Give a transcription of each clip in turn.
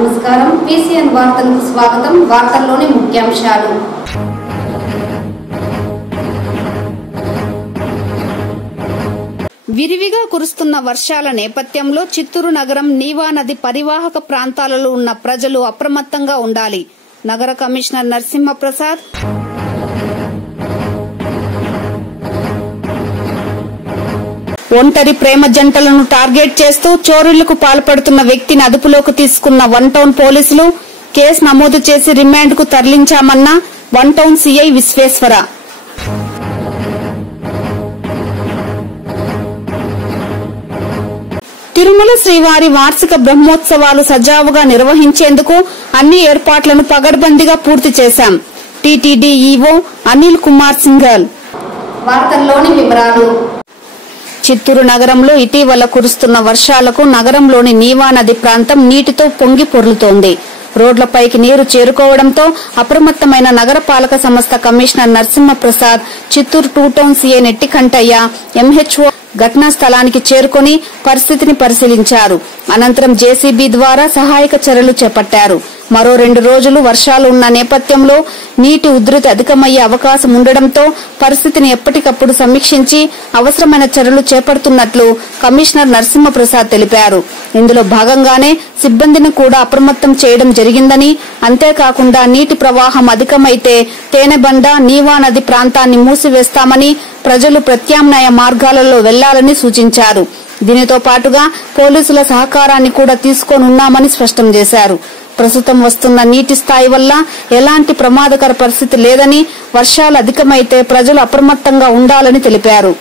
నమస్కారం PCN వార్తలకు స్వాగతం. వార్తల్లోని ముఖ్యాంశాలు. విరివిగా కురుస్తున్న వర్షాల నేపథ్యంలో చిత్తూరు నగరం నీవా నది పరివాహక ప్రాంతాలలో ఉన్న ప్రజలు అప్రమత్తంగా ఉండాలి. నగర కమిషనర్ నరసింహప్రసాద్. ఒంటరి ప్రేమ జంటలను టార్గెట్ చేస్తూ చోరీలకు పాల్పడుతున్న వ్యక్తిని అదుపులోకి తీసుకున్న వన్ టౌన్ పోలీసులు. కేసు నమోదు చేసి రిమాండ్ కు తరలించామన్న one town CI Visweswara. Tirumala శ్రీవారి వార్షిక బ్రహ్మోత్సవాలు సజావుగా నిర్వహించేందుకు అన్ని ఏర్పాట్లను పగడ్బందీగా పూర్తి చేశాం. TTD EO Anil Kumar Singhal. వార్తల్లోని వివరాలు. చిత్తూరు నగరంలో ఇటీవల కురుస్తున్న వర్షాలకు నగరంలోని నీవా నది ప్రాంతం నీటితో పొంగి పొర్లుతోంది. రోడ్లపైకి నీరు చేరుకోవడంతో అప్రమత్తమైన నగరపాలక సంస్థ commissioner Narasimha Prasad, Chittoor 2 town CI Nettikantaiah, MHO ఘటనా స్థలానికి చేరుకుని పరిస్థితిని పరిశీలించారు. అనంతరం JCB ద్వారా సహాయక చర్యలు చేపట్టారు. మరో 2 రోజులు వర్షాలు ఉన్న నేపథ్యంలో నీటి ఉధృతి అధికమయ్యే అవకాశం ఉండడంతో పరిస్థితిని ఎప్పటికప్పుడు సమీక్షించి అవసరమైన చర్యలు చేపడుతున్నట్లు కమిషనర్ నరసింహప్రసాద్ తెలిపారు. ఇందులో భాగంగానే సిబ్బందిని కూడా అప్రమత్తం చేయడం జరిగిందని, అంతేకాకుండా నీటి ప్రవాహం అధికమైతే తేనెబండ, నీవా నది ప్రాంతాన్ని మూసివేస్తామని, ప్రజలు ప్రత్యామ్నాయ మార్గాలలో వెళ్లాలని సూచించారు. దీనితో పాటుగా పోలీసుల సహకారాన్ని కూడా తీసుకోనున్నామని స్పష్టం చేశారు. ప్రస్తుతం వస్తున్న నీటి స్థాయి వల్ల ఎలాంటి ప్రమాదకర పరిస్థితి లేదని, వర్షాలు అధికమైతే ప్రజలు అప్రమత్తంగా ఉండాలని తెలిపారు.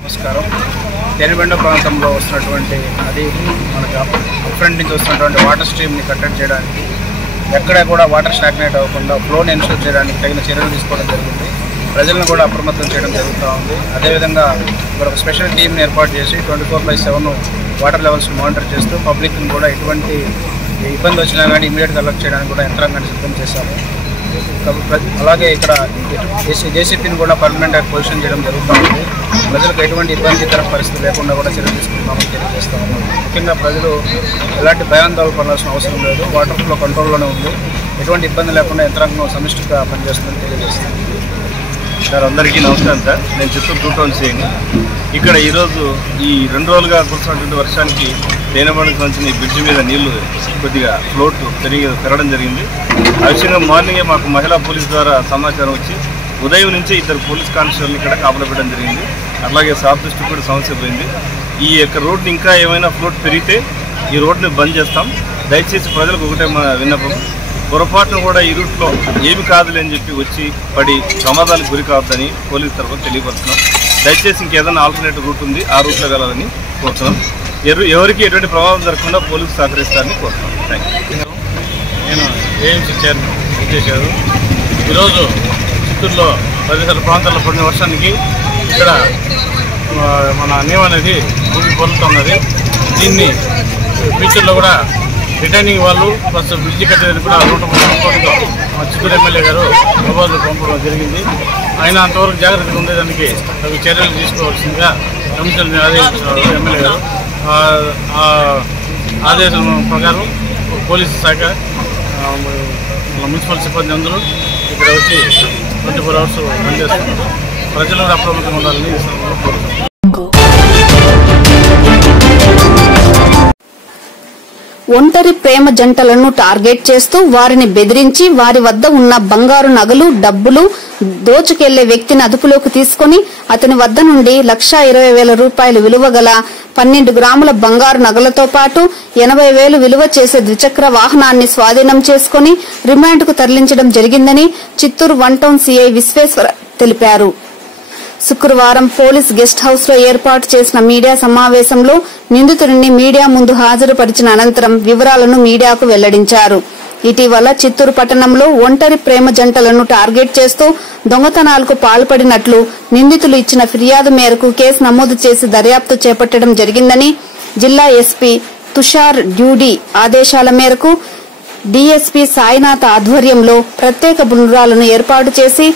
నమస్కారం. తేనెబండ ప్రాంతంలో వస్తున్నటువంటి అది మనకు ఫ్రంట్ నుంచి వస్తున్నటువంటి వాటర్ స్ట్రీమ్ని కట్టడి చేయడానికి, ఎక్కడా కూడా వాటర్ స్టాగ్నేట్ అవ్వకుండా ఫ్లోని ఎన్షూర్ చేయడానికి తగిన చర్యలు తీసుకోవడం జరిగింది. ప్రజలను కూడా అప్రమత్తం చేయడం జరుగుతూ ఉంది. అదేవిధంగా ఇక్కడ ఒక స్పెషల్ టీంని ఏర్పాటు చేసి 24/7 వాటర్ లెవెల్స్ మానిటర్ చేస్తూ పబ్లిక్ని కూడా ఎటువంటి ఇబ్బంది వచ్చినా కానీ ఇమీడియట్గా అలర్ట్ చేయడానికి కూడా యంత్రాంగాన్ని సిద్ధం చేశాము. అలాగే ఇక్కడ JCPని కూడా పర్మనెంట్గా పొజిషన్ చేయడం జరుగుతూ ఉంది. ప్రజలకు ఎటువంటి ఇబ్బందికర పరిస్థితి లేకుండా కూడా చర్యలు తీసుకుంటామని తెలియజేస్తా ఉన్నాం. ముఖ్యంగా ప్రజలు ఎలాంటి భయాందోళన పడాల్సిన అవసరం లేదు. వాటర్ ఫ్లో కంట్రోల్లోనే ఉంది. ఎటువంటి ఇబ్బంది లేకుండా యంత్రాంగం సమిష్టిగా పనిచేస్తుందని తెలియజేస్తాం. సార్, అందరికీ నమస్కారం సార్. నేను చిత్తూరు 2 టౌన్ సీఐని. ఇక్కడ ఈరోజు ఈ 2 రోజులుగా కురుస్తున్నటువంటి వర్షానికి తేనెబండకు సంబంధించిన బ్రిడ్జి మీద నీళ్లు కొద్దిగా ఫ్లోట్ పెరగడం జరిగింది. ఆ విషయంగా మార్నింగే మాకు మహిళా పోలీస్ ద్వారా సమాచారం వచ్చి ఉదయం నుంచి 2 పోలీస్ కానిస్టేబుల్ని ఇక్కడ కాపలా పెట్టడం జరిగింది. అలాగే సాఫ్ దృష్టికి కూడా సమస్య పోయింది. ఈ యొక్క రోడ్ని ఇంకా ఏమైనా ఫ్లోట్ పెరిగితే ఈ రోడ్ని బంద్ చేస్తాం. దయచేసి ప్రజలకు ఒకటే మా విన్నపం, పొరపాటును కూడా ఈ రూట్లో ఏమి కాదులే అని చెప్పి వచ్చి పడి ప్రమాదాలకు గురి కావద్దని పోలీసు తరఫున తెలియపరుస్తున్నాం. దయచేసి ఇంకేదైనా ఆల్టర్నేటివ్ రూట్ ఉంది, ఆ రూట్లో వెళ్ళాలని కోరుతున్నాం. ఎవరికి ఎటువంటి ప్రమాదం జరగకుండా పోలీసు సహకరిస్తారని కోరుతున్నాం. Thank you. నేను ఏఎంసీ చైర్మన్ చేశారు. ఈరోజు చిత్తూరులో పరిసర ప్రాంతాల్లో పడిన వర్షానికి ఇక్కడ మన నేవ అనేది భూమి పొందుతున్నది. దీన్ని ఫ్యూచర్లో కూడా రిటైనింగ్ వాళ్ళు ప్లస్ బ్రిడ్జి కట్టేది కూడా 130 చిత్తూరు ఎమ్మెల్యే గారు ప్రపోజల్ పంపడం జరిగింది. అయినా అంతవరకు జాగ్రత్తగా ఉండేదానికి అవి చర్యలు తీసుకోవాల్సిందిగా కమిషనర్ని ఆదేశించారు ఎమ్మెల్యే గారు. ఆదేశం ప్రకారం పోలీసు శాఖ మున్సిపల్ సిబ్బంది అందరూ ఇక్కడ వచ్చి 24 hours పనిచేస్తున్నారు. ప్రజలు కూడా అప్రమత్తంగా ఉండాలని కోరుతున్నాను. ఒంటరి ప్రేమ జంటలను టార్గెట్ చేస్తూ వారిని బెదిరించి వారి వద్ద ఉన్న బంగారు నగలు, డబ్బులు దోచుకెళ్లే వ్యక్తిని అదుపులోకి తీసుకుని అతని వద్ద నుండి 1,20,000 రూపాయలు విలువ గల 12 గ్రాముల బంగారు నగలతో పాటు 80,000 విలువ చేసే ద్విచక్ర వాహనాన్ని స్వాధీనం చేసుకుని రిమాండ్కు తరలించడం జరిగిందని చిత్తూరు 1 టౌన్ సీఐ విశ్వేశ్వర తెలిపారు. శుక్రవారం పోలీస్ గెస్ట్ హౌస్ లో ఏర్పాటు చేసిన మీడియా సమావేశంలో నిందితుడిని మీడియా ముందు హాజరుపరిచిన అనంతరం వివరాలను మీడియాకు వెల్లడించారు. ఇటీవల చిత్తూరు పట్టణంలో ఒంటరి ప్రేమ జంటలను టార్గెట్ చేస్తూ దొంగతనాలకు పాల్పడినట్లు నిందితులు ఇచ్చిన ఫిర్యాదు మేరకు కేసు నమోదు చేసి దర్యాప్తు చేపట్టడం జరిగిందని జిల్లా ఎస్పీ తుషార్ డ్యూడీ ఆదేశాల మేరకు డీఎస్పీ సాయినాథ్ ఆధ్వర్యంలో ప్రత్యేక బృందాలను ఏర్పాటు చేసి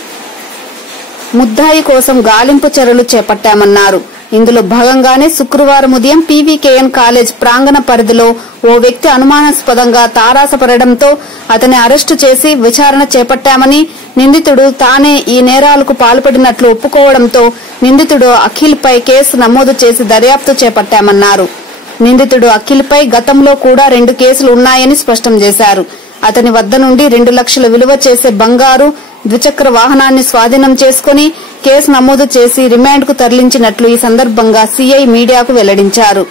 ముద్దాయి కోసం గాలింపు చర్యలు చేపట్టామన్నారు. ఇందులో భాగంగానే శుక్రవారం ఉదయం పీవీకేఎన్ కాలేజ్ ప్రాంగణ పరిధిలో ఓ వ్యక్తి అనుమానాస్పదంగా తారాసపడడంతో అతన్ని అరెస్టు చేసి విచారణ చేపట్టామని, నిందితుడు తానే ఈ నేరాలకు పాల్పడినట్లు ఒప్పుకోవడంతో నిందితుడు అఖిల్ పై కేసు నమోదు చేసి దర్యాప్తు చేపట్టామన్నారు. నిందితుడు అఖిల్ పై గతంలో కూడా 2 కేసులు ఉన్నాయని స్పష్టం చేశారు. అతని వద్ద నుండి 2 లక్షల విలువ చేసే బంగారు, ద్విచక్ర వాహనాన్ని స్వాధీనం చేసుకుని కేసు నమోదు చేసి రిమాండ్ కు తరలించినట్లు ఈ సందర్భంగా సీఐ మీడియాకు వెల్లడించారు.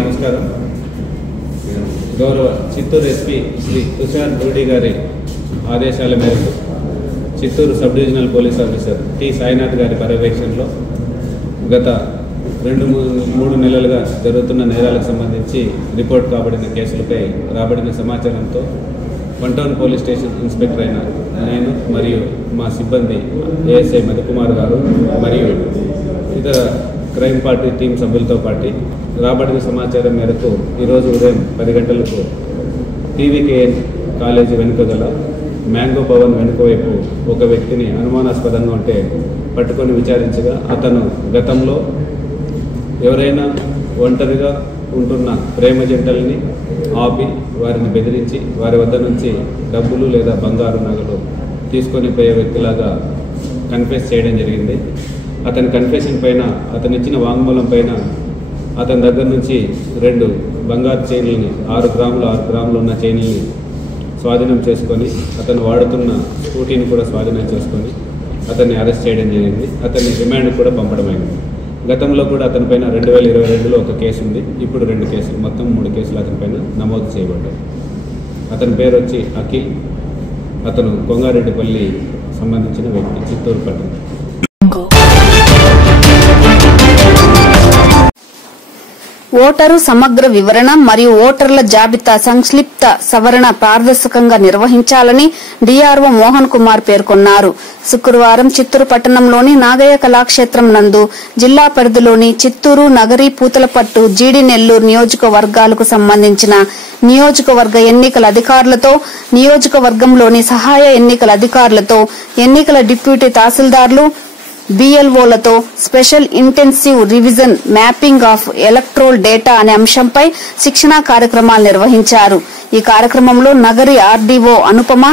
నమస్కారం. గౌరవ చిత్తూరు ఎస్పీ శ్రీ తుషార్ డ్యూడీ గారి ఆదేశాల మేరకు Chittoor sub divisional police officer T Sainath గారి పర్యవేక్షణలో గత 2-3 నెలలుగా జరుగుతున్న నేరాలకు సంబంధించి రిపోర్ట్ కాబడిన కేసులపై రాబడిన సమాచారంతో 1 టౌన్ పోలీస్ స్టేషన్ ఇన్స్పెక్టర్ అయిన నేను మరియు మా సిబ్బంది ఏఎస్ఐ మధుకుమార్ గారు మరియు ఇతర క్రైమ్ పార్టీ టీం సభ్యులతో పాటు రాబడిన సమాచారం మేరకు ఈరోజు ఉదయం 10 గంటలకు పీవీకేఎన్ కాలేజీ వెనుక గల మ్యాంగో భవన్ వెనుక వైపు ఒక వ్యక్తిని అనుమానాస్పదంగా ఉంటే పట్టుకొని విచారించగా అతను గతంలో ఎవరైనా ఒంటరిగా ఉంటున్న ప్రేమ జంటల్ని ఆపి వారిని బెదిరించి వారి వద్ద నుంచి డబ్బులు లేదా బంగారు నగలు తీసుకొని పోయే వ్యక్తిలాగా కన్ఫెస్ చేయడం జరిగింది. అతని కన్ఫెషన్ పైన, అతను ఇచ్చిన వాంగ్మూలం పైన అతని దగ్గర నుంచి 2 బంగారు చైన్లని 6 గ్రాములు ఉన్న చైన్లని స్వాధీనం చేసుకొని అతను వాడుతున్న స్కూటీని కూడా స్వాధీనం చేసుకొని అతన్ని అరెస్ట్ చేయడం జరిగింది. అతన్ని రిమాండ్ కూడా పంపడమైంది. గతంలో కూడా అతని పైన 2022లో ఒక కేసు ఉంది. ఇప్పుడు 2 కేసులు, మొత్తం 3 కేసులు అతని పైన నమోదు చేయబడ్డాయి. అతని పేరు వచ్చి అఖిల్. అతను కొంగారెడ్డిపల్లి సంబంధించిన వ్యక్తి, చిత్తూరు పట్టణం. ఓటరు సమగ్ర వివరణ మరియు ఓటర్ల జాబితా సంక్షిప్త సవరణ పారదర్శకంగా నిర్వహించాలని డీఆర్ఓ మోహన్ కుమార్ పేర్కొన్నారు. శుక్రవారం చిత్తూరు పట్టణంలోని నాగయ్య కళాక్షేత్రం నందు జిల్లా పరిధిలోని చిత్తూరు, నగరి, పూతలపట్టు, జీడి నెల్లూరు నియోజకవర్గాలకు సంబంధించిన నియోజకవర్గ ఎన్నికల అధికారులతో, నియోజకవర్గంలోని సహాయ ఎన్నికల అధికారులతో, ఎన్నికల డిప్యూటీ తహసీల్దార్లు, బీఎల్ఓలతో special intensive revision mapping of electoral data అనే అంశంపై శిక్షణా కార్యక్రమాలు నిర్వహించారు. ఈ కార్యక్రమంలో Nagari RDO Anupama,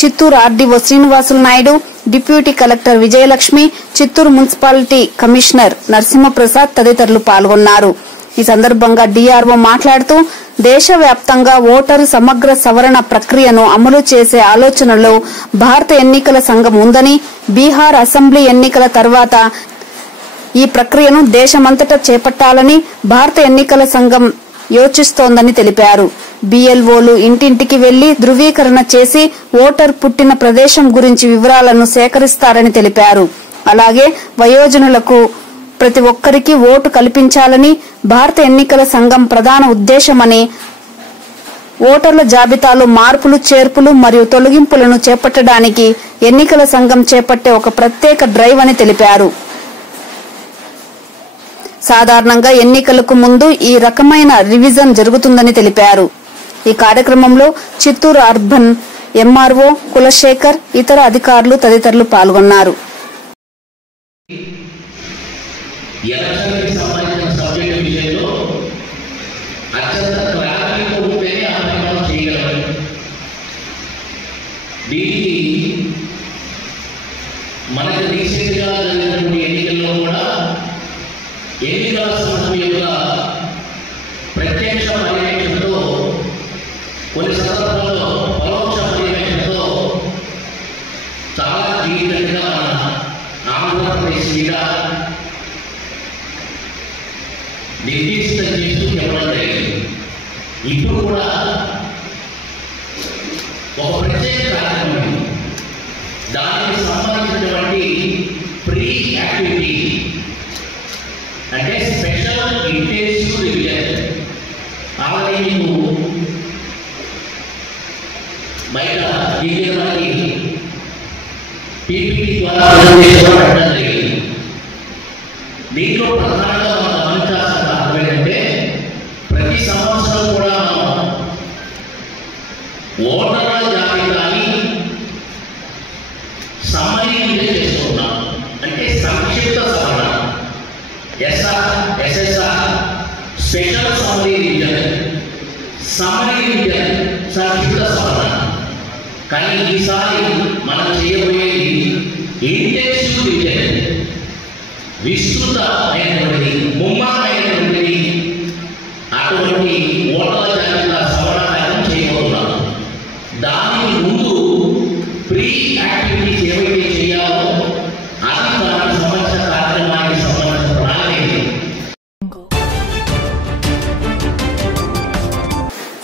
Chittoor RDO Srinivasulu Naidu, deputy collector Vijayalakshmi, Chittoor municipality commissioner Narasimhaprasad తదితరులు పాల్గొన్నారు. ఈ సందర్భంగా డీఆర్ఓ మాట్లాడుతూ దేశవ్యాప్తంగా ఓటరు సమగ్ర సవరణ ప్రక్రియను అమలు చేసే ఆలోచనలో భారత ఎన్నికల సంఘం ఉందని, బీహార్ అసెంబ్లీ ఎన్నికల తర్వాత ఈ ప్రక్రియను దేశమంతటా చేపట్టాలని భారత ఎన్నికల సంఘం యోచిస్తోందని తెలిపారు. BLOలు ఇంటింటికి వెళ్లి ధృవీకరణ చేసి ఓటర్ పుట్టిన ప్రదేశం గురించి వివరాలను సేకరిస్తారని తెలిపారు. అలాగే వయోజనులకు ప్రతి ఒక్కరికి ఓటు కల్పించాలని భారత ఎన్నికల సంఘం ప్రధాన ఉద్దేశమని, ఓటర్ల జాబితాలో మార్పులు, చేర్పులు మరియు తొలగింపులను చేపట్టడానికి ఎన్నికల సంఘం చేపట్టే ఒక ప్రత్యేక డ్రైవ్ అని తెలిపారు. సాధారణంగా ఎన్నికలకు ముందు ఈ రకమైన రివిజన్ జరుగుతుందని తెలిపారు. ఈ కార్యక్రమంలో చిత్తూరు అర్బన్ MRO కులశేఖర్, ఇతర అధికారులు తదితరులు పాల్గొన్నారు. ఎన్నికల సంఘం యొక్క ప్రత్యక్ష పర్యవేక్షణతో, కొన్ని సందర్భాల్లో పరోక్ష పర్యవేక్షణతో చాలా జీవితంగా ఆంధ్రప్రదేశ్ మీద నిర్దేశితం చేస్తూ చెప్పడం జరిగింది. ఇప్పుడు కూడా ఒక ప్రత్యేక కార్యక్రమం, దానికి సంబంధించినటువంటి ప్రీ యాక్టివిటీ అంటే స్పెషల్ ఇంటెన్సివ్ రివిజన్ ఆల్రెడీ మీకు బయట దిగడానికి PPT ద్వారా పెట్టడం జరిగింది. దీంట్లో ప్రధానంగా మనం గమనించాల్సిన అర్థం ఏంటంటే, ప్రతి సంవత్సరం కూడా మనం ఓటర్ల జాబితాని సమన్వయం చేస్తున్నాం. అంటే సంక్షిప్త సవరణ, SSR స్పెషల్ సమ్మరీ రివిజన్, సంక్షిప్త సవరణ. కానీ ఈసారి మనం చేయబోయేది ఇంటెన్సివ్ రివిజన్, విస్తృత అయినటువంటి, ముమ్మరమైనటువంటి అటువంటి ఓటర్ల జాబితా సవరణ చేయబోతున్నాం. దానికి ముందు ప్రీ యాక్టివిటీస్ ఏవైతే చేయాలో అది దానికి సంబంధించిన కార్యక్రమానికి సంబంధించిన ప్రణాళిక.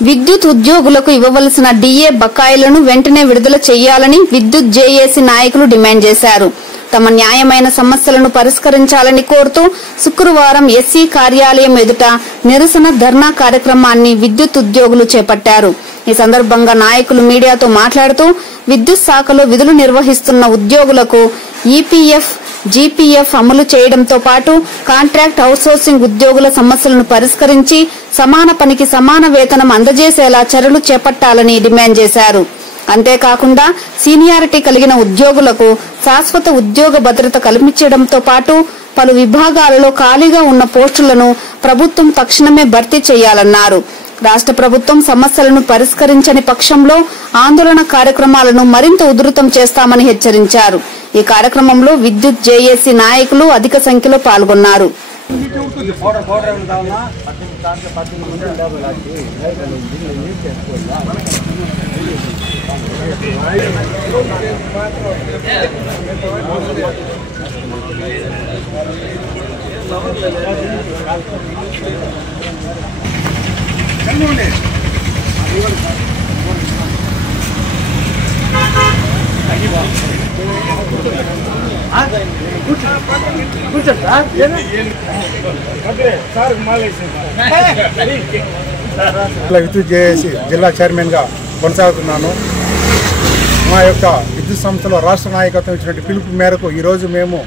విద్యుత్ ఉద్యోగులకు ఇవ్వవలసిన DA బకాయిలను వెంటనే విడుదల చేయాలని విద్యుత్ జేఏసీ నాయకులు డిమాండ్ చేశారు. తమ న్యాయమైన సమస్యలను పరిష్కరించాలని కోరుతూ శుక్రవారం SC కార్యాలయం ఎదుట నిరసన ధర్నా కార్యక్రమాన్ని విద్యుత్ ఉద్యోగులు చేపట్టారు. ఈ సందర్భంగా నాయకులు మీడియాతో మాట్లాడుతూ విద్యుత్ శాఖలో విధులు నిర్వహిస్తున్న ఉద్యోగులకు EPF, GPF అమలు చేయడంతో పాటు కాంట్రాక్ట్ అవుట్సోర్సింగ్ ఉద్యోగుల సమస్యలను పరిష్కరించి సమాన పనికి సమాన వేతనం అందజేసేలా చర్యలు చేపట్టాలని డిమాండ్ చేశారు. అంతేకాకుండా సీనియారిటీ కలిగిన ఉద్యోగులకు శాశ్వత ఉద్యోగ భద్రత కల్పించడంతో పాటు పలు విభాగాలలో ఖాళీగా ఉన్న పోస్టులను ప్రభుత్వం తక్షణమే భర్తీ చేయాలన్నారు. రాష్ట్ర ప్రభుత్వం సమస్యలను పరిష్కరించని పక్షంలో ఆందోళన కార్యక్రమాలను మరింత ఉధృతం చేస్తామని హెచ్చరించారు. ఈ కార్యక్రమంలో విద్యుత్ జేఏసీ నాయకులు అధిక సంఖ్యలో పాల్గొన్నారు. విద్యుత్ జేఏసీ జిల్లా చైర్మన్గా కొనసాగుతున్నాను. మా యొక్క విద్యుత్ సంస్థలో రాష్ట్ర నాయకత్వం ఇచ్చినటువంటి పిలుపు మేరకు ఈరోజు మేము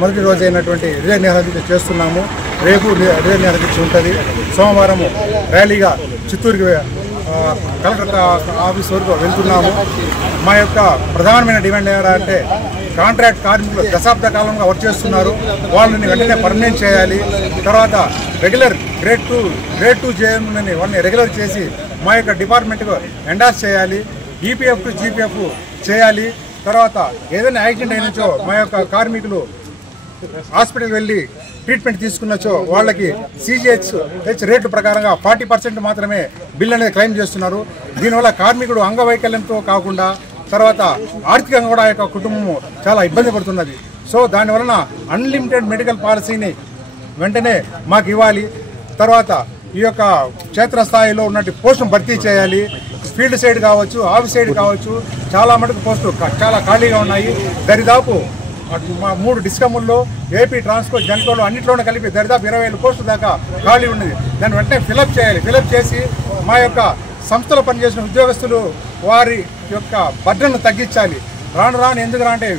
మొదటి రోజు అయినటువంటి రిలే నిరాదీక్ష చేస్తున్నాము. రేపు రిలే నిరాదీక్ష ఉంటుంది. సోమవారం ర్యాలీగా చిత్తూరుకి కలెక్టర్ ఆఫీస్ వరకు వెళ్తున్నాము. మా యొక్క ప్రధానమైన డిమాండ్ ఏంటంటే, కాంట్రాక్ట్ కార్మికులు దశాబ్ద కాలంగా వర్క్ చేస్తున్నారు, వాళ్ళని వెంటనే పర్మనెంట్ చేయాలి. తర్వాత రెగ్యులర్ గ్రేడ్ 2 జేఎంని వాళ్ళని రెగ్యులర్ చేసి మా యొక్క డిపార్ట్మెంట్కు ఎండార్స్ చేయాలి. EPF టు GPF చేయాలి. తర్వాత ఏదైనా యాక్సిడెంట్ అయినచో మా యొక్క కార్మికులు హాస్పిటల్ వెళ్ళి ట్రీట్మెంట్ తీసుకున్నచో వాళ్ళకి CGH రేటు ప్రకారంగా 40% మాత్రమే బిల్ అనేది క్లెయిమ్ చేస్తున్నారు. దీనివల్ల కార్మికుడు అంగవైకల్యంతో కాకుండా తర్వాత ఆర్థికంగా కూడా ఆ యొక్క కుటుంబము చాలా ఇబ్బంది పడుతున్నది. సో దానివలన అన్లిమిటెడ్ మెడికల్ పాలసీని వెంటనే మాకు ఇవ్వాలి. తర్వాత ఈ యొక్క క్షేత్రస్థాయిలో ఉన్నట్టు పోస్టును భర్తీ చేయాలి. ఫీల్డ్ సైడ్ కావచ్చు, ఆఫీస్ సైడ్ కావచ్చు, చాలా మటుకు పోస్టులు చాలా ఖాళీగా ఉన్నాయి. దరిదాపు 3 డిస్కముల్లో ఏపీ ట్రాన్స్కో జన్కోలో అన్నింటిలోనే కలిపి దరిదాపు 20,000 పోస్టుల దాకా ఖాళీ ఉన్నది. దాన్ని వెంటనే ఫిలప్ చేయాలి. ఫిలప్ చేసి మా యొక్క సంస్థలో పనిచేసిన ఉద్యోగస్తులు వారి యొక్క బడ్జెట్ను తగ్గించాలి. రాను ఎందుకంటే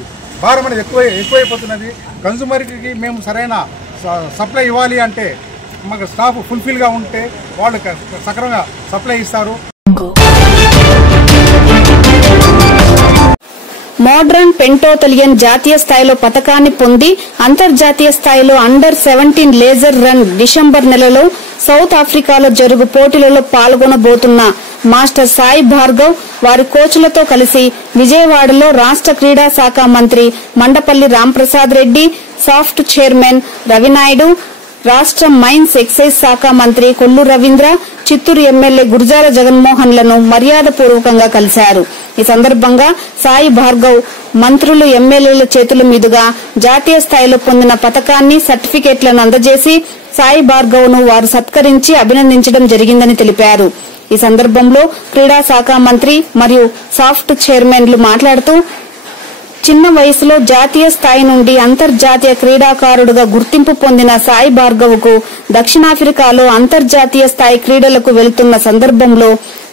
భారం అనేది ఎక్కువైపోతున్నది. కన్జ్యూమర్కి మేము సరైన సప్లై ఇవ్వాలి అంటే మాకు స్టాఫ్ ఫుల్ఫిల్గా ఉంటే వాళ్ళు సక్రమంగా సప్లై ఇస్తారు. మోడ్రన్ పెంటోథలియన్ జాతీయ స్థాయిలో పతకాన్ని పొంది అంతర్జాతీయ స్థాయిలో అండర్-17 లేజర్ రన్ డిసెంబర్ నెలలో సౌత్ ఆఫ్రికాలో జరుగు పోటీలలో పాల్గొనబోతున్న మాస్టర్ సాయి భార్గవ్ వారి కోచ్లతో కలిసి విజయవాడలో రాష్ట్ర క్రీడా శాఖ మంత్రి మండపల్లి రాంప్రసాద్ రెడ్డి, సాఫ్ట్ చైర్మన్ రవినాయుడు, రాష్ట్ర మైన్స్ ఎక్సైజ్ శాఖ మంత్రి కొల్లు రవీంద్ర, చిత్తూరు ఎమ్మెల్యే గురజాల జగన్మోహన్లను మర్యాదపూర్వకంగా కలిశారు. ఈ సందర్భంగా సాయి భార్గవ్ మంత్రులు, ఎమ్మెల్యేల చేతుల మీదుగా జాతీయ స్థాయిలో పొందిన పతకాన్ని, సర్టిఫికెట్లను అందజేసి సాయి భార్గవ్ ను వారు సత్కరించి అభినందించడం జరిగిందని తెలిపారు. ఈ సందర్భంలో క్రీడా శాఖ మంత్రి మరియు సాఫ్ట్ చైర్మన్లు మాట్లాడుతూ చిన్న వయసులో జాతీయ స్థాయి నుండి అంతర్జాతీయ క్రీడాకారుడుగా గుర్తింపు పొందిన సాయి భార్గవ్ కు దక్షిణాఫ్రికాలో అంతర్జాతీయ స్థాయి క్రీడలకు వెళుతున్న సందర్భంలో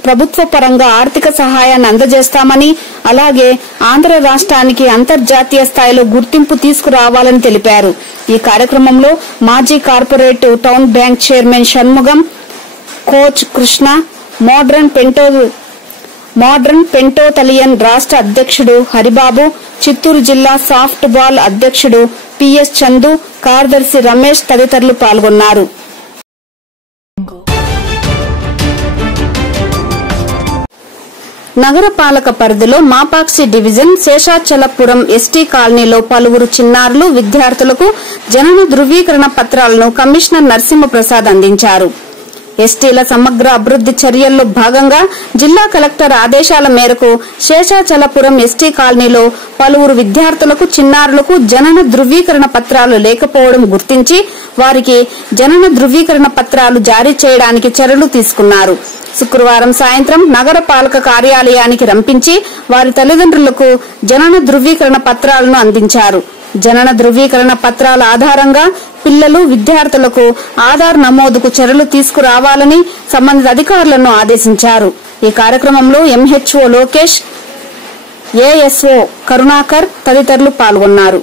ప్రభుత్వ పరంగా ఆర్థిక సహాయాన్ని అందజేస్తామని, అలాగే ఆంధ్ర రాష్ట్రానికి అంతర్జాతీయ స్థాయిలో గుర్తింపు తీసుకురావాలని తెలిపారు. ఈ కార్యక్రమంలో మాజీ cooperative town bank chairman Shanmugam, coach Krishna, modern pentathlon రాష్ట్ర అధ్యక్షుడు హరిబాబు, చిత్తూరు జిల్లా సాఫ్ట్ బాల్ అధ్యక్షుడు పిఎస్ చందు, కార్యదర్శి రమేష్ తదితరులు పాల్గొన్నారు. నగరపాలక పరిధిలో మాపాక్షి డివిజన్ శేషాచలపురం ఎస్టీ కాలనీలో పలువురు చిన్నారులు, విద్యార్థులకు జనన ధృవీకరణ పత్రాలను కమిషనర్ నరసింహప్రసాద్ అందించారు. ఎస్టీల సమగ్ర అభివృద్ది చర్యల్లో భాగంగా జిల్లా కలెక్టర్ ఆదేశాల మేరకు శేషాచలపురం ఎస్టీ కాలనీలో పలువురు విద్యార్థులకు, చిన్నారులకు జనన ధృవీకరణ పత్రాలు లేకపోవడం గుర్తించి వారికి జనన ధృవీకరణ పత్రాలు జారీ చేయడానికి చర్యలు తీసుకున్నారు. శుక్రవారం సాయంత్రం నగరపాలక కార్యాలయానికి రంపించి వారి తల్లిదండ్రులకు జనన ధృవీకరణ పత్రాలను అందించారు. జనన ధృవీకరణ పత్రాల ఆధారంగా పిల్లలు, విద్యార్థులకు ఆధార్ నమోదుకు చర్యలు తీసుకురావాలని సంబంధిత అధికారులను ఆదేశించారు. ఈ కార్యక్రమంలో ఎంహెచ్ఓ లోకేష్, ఏఎస్ఓ కరుణాకర్ తదితరులు పాల్గొన్నారు.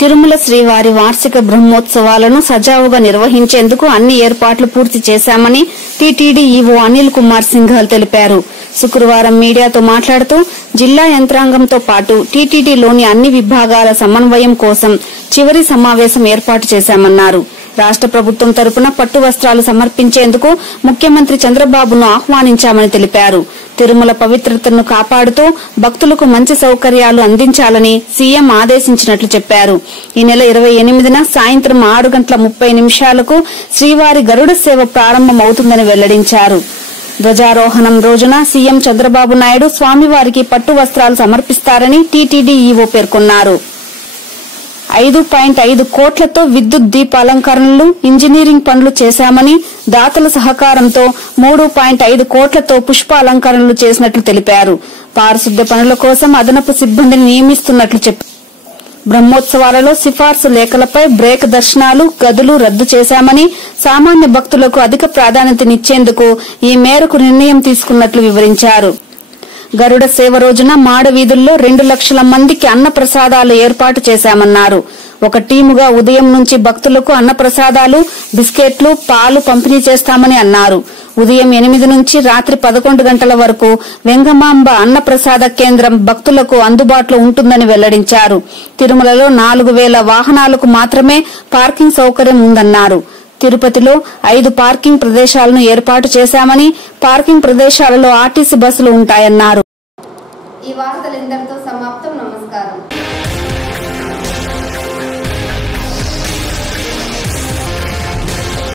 తిరుమల శ్రీవారి వార్షిక బ్రహ్మోత్సవాలను సజావుగా నిర్వహించేందుకు అన్ని ఏర్పాట్లు పూర్తి చేశామని టీటీడీ ఈవో అనిల్ కుమార్ సింఘాల్ తెలిపారు. శుక్రవారం మీడియాతో మాట్లాడుతూ జిల్లా యంత్రాంగంతో పాటు టీటీడీలోని అన్ని విభాగాల సమన్వయం కోసం చివరి సమావేశం ఏర్పాటు చేశామన్నారు. రాష్ట్ర ప్రభుత్వం తరపున పట్టు వస్త్రాలు సమర్పించేందుకు ముఖ్యమంత్రి చంద్రబాబును ఆహ్వానించామని తెలిపారు. తిరుమల పవిత్రతను కాపాడుతూ భక్తులకు మంచి సౌకర్యాలు అందించాలని సీఎం ఆదేశించినట్లు చెప్పారు. ఈ నెల 28న సాయంత్రం 6:30 శ్రీవారి గరుడ సేవ ప్రారంభమవుతుందని వెల్లడించారు. ధ్వజారోహణం రోజున సీఎం చంద్రబాబు నాయుడు స్వామివారికి పట్టు వస్త్రాలు సమర్పిస్తారని టీటీడీ ఈవో పేర్కొన్నారు. 5.5 కోట్లతో విద్యుత్ దీప అలంకరణలు, ఇంజనీరింగ్ పనులు చేశామని, దాతల సహకారంతో 3.5 కోట్లతో పుష్ప అలంకరణలు చేసినట్లు తెలిపారు. పారిశుద్ధ్య పనుల కోసం అదనపు సిబ్బందిని నియమిస్తున్నట్లు చెప్పారు. బ్రహ్మోత్సవాలలో సిఫార్సు లేఖలపై బ్రేక్ దర్శనాలు, గదులు రద్దు చేశామని, సామాన్య భక్తులకు అధిక ప్రాధాన్యతనిచ్చేందుకు ఈ మేరకు నిర్ణయం తీసుకున్నట్లు వివరించారు. గరుడ సేవ రోజున మాడ వీధుల్లో 2 లక్షల మందికి అన్న ప్రసాదాలు ఏర్పాటు చేశామన్నారు. ఒక టీముగా ఉదయం నుంచి భక్తులకు అన్న ప్రసాదాలు, బిస్కెట్లు, పాలు పంపిణీ చేస్తామని అన్నారు. ఉదయం 8 నుంచి రాత్రి 11 గంటల వరకు వెంగమాంబ అన్న ప్రసాద కేంద్రం భక్తులకు అందుబాటులో ఉంటుందని వెల్లడించారు. తిరుమలలో 4,000 వాహనాలకు మాత్రమే పార్కింగ్ సౌకర్యం ఉందన్నారు. తిరుపతిలో 5 పార్కింగ్ ప్రదేశాలను ఏర్పాటు చేశామని, పార్కింగ్ ప్రదేశాలలో ఆర్టీసీ బస్సులు ఉంటాయన్నారు. ఈ వార్తలు ఇంతటితో సమాప్తం. నమస్కారం.